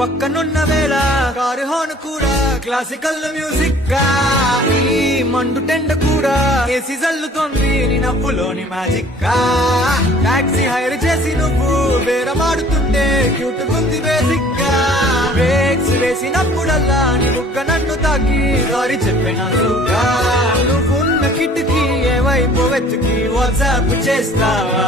పక్కనున్న వేళ car horn కూడా క్లాసికల్ మ్యూజిక్ గా, ఈ మండు టెండ కూడా ఏసీ జల్లుతోంది నీ నవ్వులోని మ్యాజిక్ గా. టాక్సీ హైర్ చేసి నువ్వు బేరమాడుతుంటే క్యూట్ ఉంది బేసిక్ గా. బ్రేక్స్ వేసినప్పుడల్లా నీ బుగ్గ నన్ను తాకి సారీ చెప్పినట్టుగా. నువ్వున్న కిటికీ ఏ వైపు వెతికి వాట్సాప్ చేస్తావా?